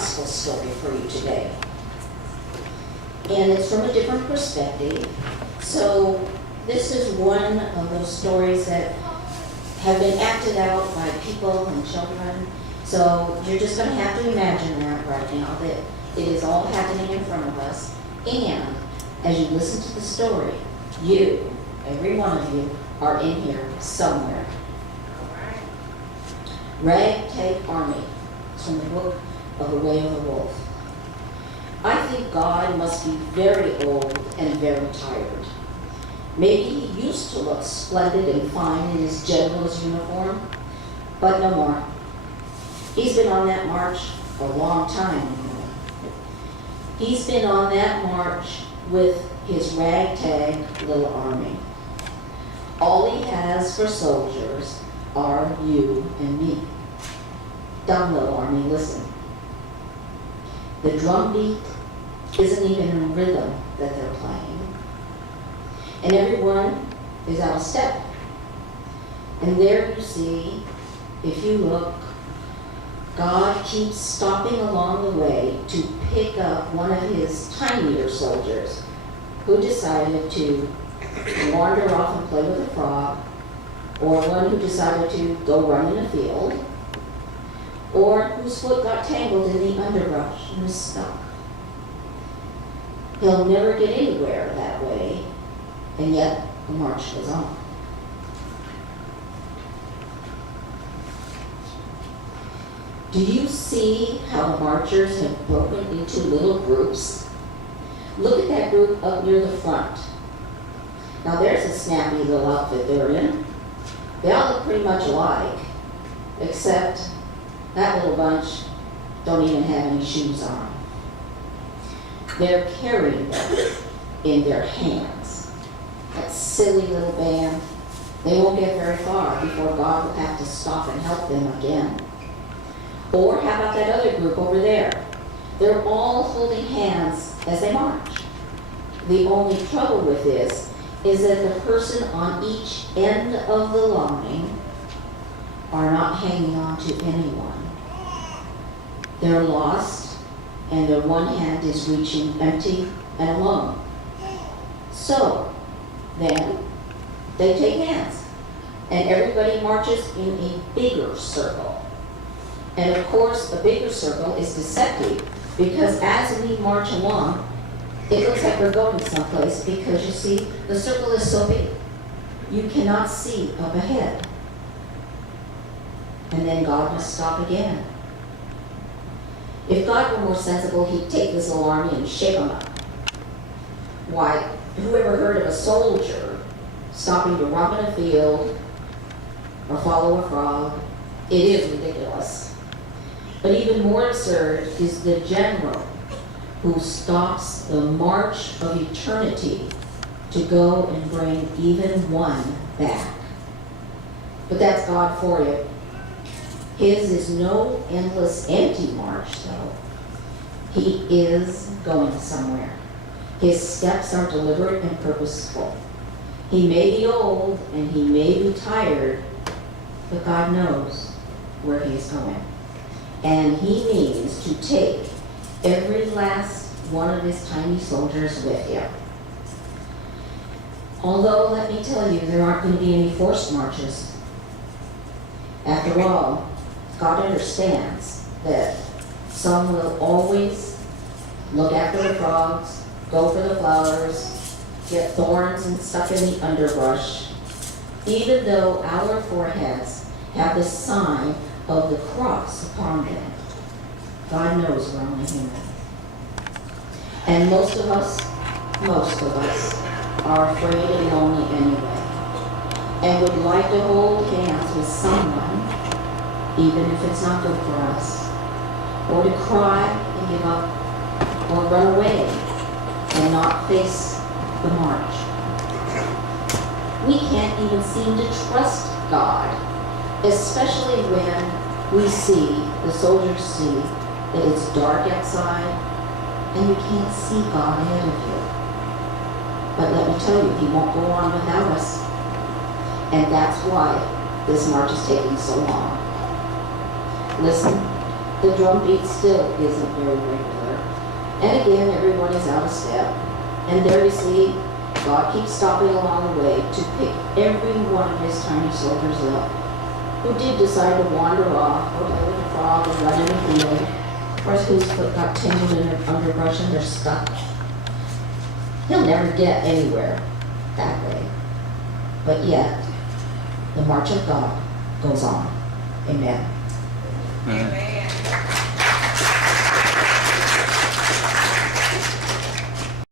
gospel story for you today. And it's from a different perspective. So this is one of those stories that have been acted out by people and children. So you're just going to have to imagine that right now, that it is all happening in front of us. And as you listen to the story, you, every one of you, are in here somewhere. Ragtag Army. It's from the book of The Way of the Wolf. I think God must be very old and very tired. Maybe he used to look splendid and fine in his general's uniform, but no more. He's been on that march for a long time. He's been on that march with his ragtag little army. All he has for soldiers are you and me. Dumb little army, listen. The drum beat isn't even in rhythm that they're playing. And everyone is out of step. And there you see, if you look, God keeps stopping along the way to pick up one of his tinier soldiers who decided to wander off and play with a frog, or one who decided to go run in a field, or whose foot got tangled in the underbrush and was stuck. He'll never get anywhere that way, and yet the march goes on. Do you see how the marchers have broken into little groups? Look at that group up near the front. Now there's a snappy little outfit they're in. They all look pretty much alike, except that little bunch don't even have any shoes on. They're carrying them in their hands. That silly little band, they won't get very far before God will have to stop and help them again. Or how about that other group over there? They're all holding hands as they march. The only trouble with this is that the person on each end of the line are not hanging on to anyone. They're lost, and their one hand is reaching empty and alone. So, then, they take hands, and everybody marches in a bigger circle. And of course, a bigger circle is deceptive, because as we march along, it looks like we're going someplace, because you see, the circle is so big, you cannot see up ahead. And then God must stop again. If God were more sensible, he'd take this little army and shake them up. Why, who ever heard of a soldier stopping to run in a field or follow a frog? It is ridiculous. But even more absurd is the general who stops the march of eternity to go and bring even one back. But that's God for you. His is no endless empty march, though. He is going somewhere. His steps are deliberate and purposeful. He may be old and he may be tired, but God knows where he's going. And he means to take every last one of his tiny soldiers with him. Although, let me tell you, there aren't going to be any forced marches. After all, God understands that some will always look after the frogs, go for the flowers, get thorns and stuck in the underbrush, even though our foreheads have the sign of the cross upon them. God knows we're only human. And most of us are afraid and lonely anyway, and would like to hold hands with someone, even if it's not good for us, or to cry and give up, or run away and not face the march. We can't even seem to trust God, especially when we see, the soldiers see, that it's dark outside and you can't see God ahead of you. But let me tell you, he won't go on without us. And that's why this march is taking so long. Listen, The drum beat still isn't very regular. And again, everyone is out of step. And there you see, God keeps stopping along the way to pick every one of his tiny soldiers up, who did decide to wander off or play with a frog and run in the field. Of course, whose foot got tangled in the underbrush and they're stuck. He'll never get anywhere that way. But yet, the march of God goes on. Amen. Amen.